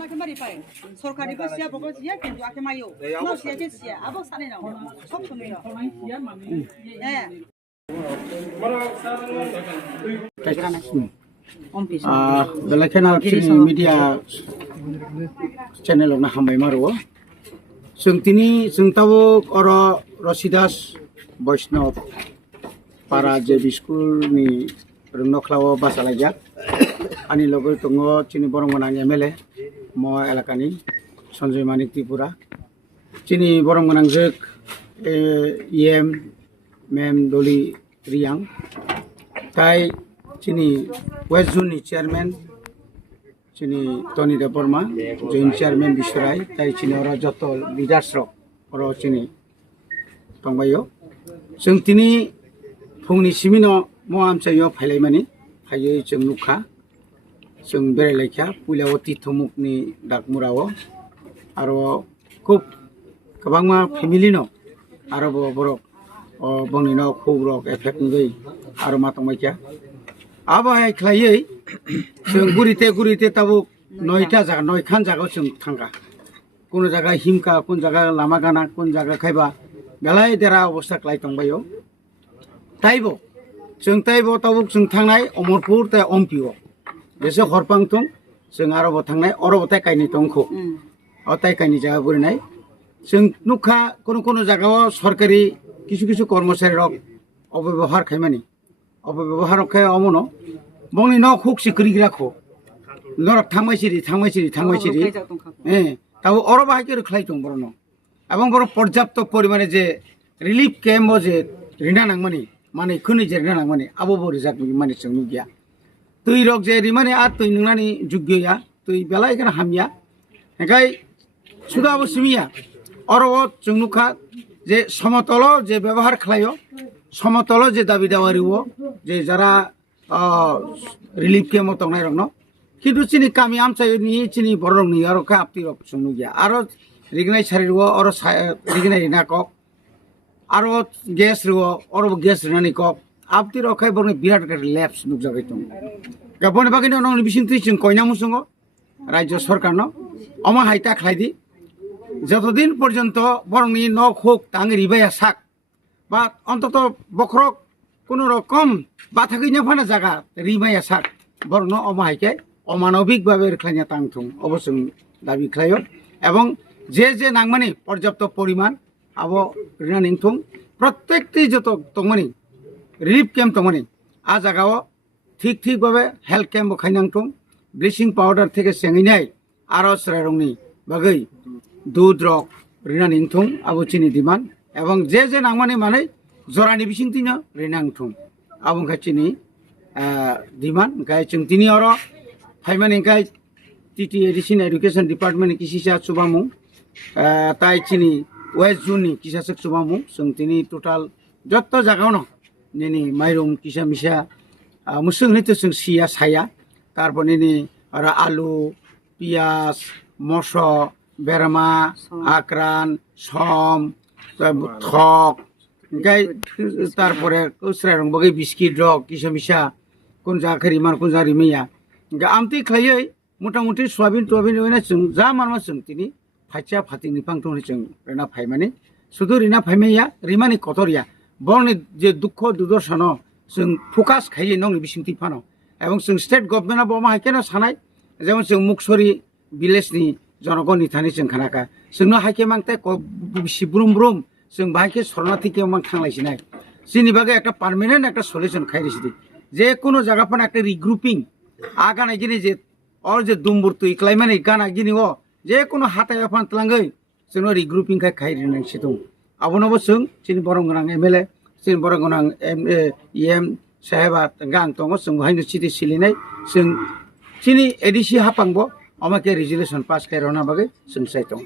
말이 봐요. सरकारि को सिया बको सिया किंतु आके मायो नो सिया के सिया अब साने ना सब सुनियो बेलाखेना मीडिया चैनल ना हामबाय मारो जोंतिनि जोंताबो अर रसिदास वैष्णव पारा जे स्कूल नि रंनखलाव बासालाया आनी लोगो दङो चिनि बरंगनां एमएलए म एलाकानि सन्जय मानिक त्रिपुरा चिनि बरंगनां जोक एम मेम डली रियां ताई चिनि वेस्ट जोन चेयरमैन चिनि टनी देव बर्मा जॉइंट चेयरमैन बिश्वराय ताई चिनि अर जत लीडार्स अर चिनि दंबायो जों तिनि फुंनि सिमिनो म आमचायो फायलायमानि फायो जों नुखा जों बेरायलायखा पुलावती थमुकनि डाकमुराव आरो खूब गोबांमा फेमिलि न आरो बरक बंनि न खौरक एफेक्ट नुयै आरो मा तंबायखा आबाहाय खलायै जों गुरिते ताबु नयथा जागा नयखान जागा जों थांगा कोन जागा हिमका कोन जागा लामा गाना कोन जागा खायबा बेलाय देरा अवस्था खलाय तंबायो ताइबो जों ताइबो ताबुक जों थांनाय अमरपुर ता अमपिओ बेसे हरपां थं जों आरो थांनाय अरब ताइ कायनि तंखौ अताइ कायनि जागा बुरनाय जों नुखा कोन जागाव सरकारि किछु कर्मचारी रक अबव्यवहार खायमानि अबव्यवहार खाय अमनो बंनि न खुक सिकरि राखो नरक थांबायसिरि ताबो अरब हायके रखलाय दं बरनो এবং বড় পর্যাপ্ত পরিমাণে যে রিলিফ ক্যাম্প যে রিনা নাংমানি মানে খুনি যে রিনা নাংমানি আবো বড় জাক মানে जों नुगिया তুই রক যে রিমানে আর তুই নংনানি যোগ্যয়া তুই বেলায় কেন হামিয়া একাই সুদা বসমিয়া অরব जों नुखा যে সমতল যে ব্যবহার খালাयो সমতল যে দাবি দাওয়ারিও যে যারা রিলিফ ক্যাম্প তংনাই রকনো কিন্তু চিনি কামি আমচাইনি চিনি বড়রংনি আরো কা আপতি রক जों नुगिया आरो रिगनाय सारिव और रिगनाय ना कक आरो गैस रिव और गैस रिनानि कक आपति रखाय बरने बिराट लैब्स नुजाबाय दं गाबोन बागिनो नंनि बिसिंथि जों कयनामु संगो राज्य सरकार न अमा हायता खलायदि যতদিন পর্যন্ত বরংনি ন হোক তাং রিবায়া সাক বা অন্তত বখরক কোন রকম বাথাগৈনা ফানা জায়গা রিমায়া সাক বরং অমা হাইকে অমানবিক ভাবে খাইনা তাংথুম অবশ্য দাবি খালাयो এবং যে নাংমানি পর্যাপ্ত পরিমাণ আবো রিনা নিংথুম প্রত্যেকটি যত তংমানি রিলিফ ক্যাম্প তংমানি আ জায়গাও ঠিক ভাবে হেলথ ক্যাম্প খাইনাংথুম ব্লিচিং পাউডার থেকে সেঙ্গিনাই আরো স্রারংনি বাগै দুধ রক রিনা নিংথুম আবো চিনি দিমান এবং যে নাংমানি মানে জরানি বিসিংতিন রিনাংথুম আবো খাচিনি দিমান গায় जों तिनि अर फाइमानि गाय टीटी एडिशन एडुकेशन डिपार्टमेंट किसिसा सुबामु ताई चिनि वेस्ट जोननि किसासक सुबामु जों तिनि टोटाल जत्त जागावनो निनि माइरं किसा मिसा मुसुंनि तो जों सिया साया तारपर निनि आरो आलु पियाज मस बेरामा आक्रान सम थक गाय तारपरे उसरारं बगै बिस्किट रक किसा मिसा कोन जाखरि मान कोन जारि मैया आमति खलायै मटामटी सोयाबिन जों जा मानमा जों तिनि फाइचा फातिनि पांथंनि जों रेना फाइमानि सुदु रिना फाइमाया रिमानि कतरिया बरनि जे दुख दुर्दशन जों फोकास खायै नंनि बिसिंथि फानो এবং जों स्टेट गभर्नमेन्टआ बमा हायकेना सानाय जेमन जों मुक्सरि विलेजनि जनगणनि थानि जों खानाका जोंनो हायके मांते बिसि ब्रुम जों बाहायके शरणार्थीके मान थांलायसिनाय जोंनि बागै একটা পার্মানেন্ট একটা সলিউশন খাইरिसिदि যে কোনো জায়গাफोर একটা রিগ্রুপিং आगानाय गिनि जे और जे दुमबुरतु इक्लायमानि गाना गिनि ओ जे कोनो हाताय फान तलांगै जोंनो रिग्रुपिं खाय रिनांसि दं आबोनबो जों चिनि बरंगनां एमएलए चिनि बरंगनां एम साहेबा गां दङ जों हायनो सिटि सिलिनाय जों चिनि एडिसि हापांबो अमाके रिजोल्यूशन पास खायरना बागै जों साय दं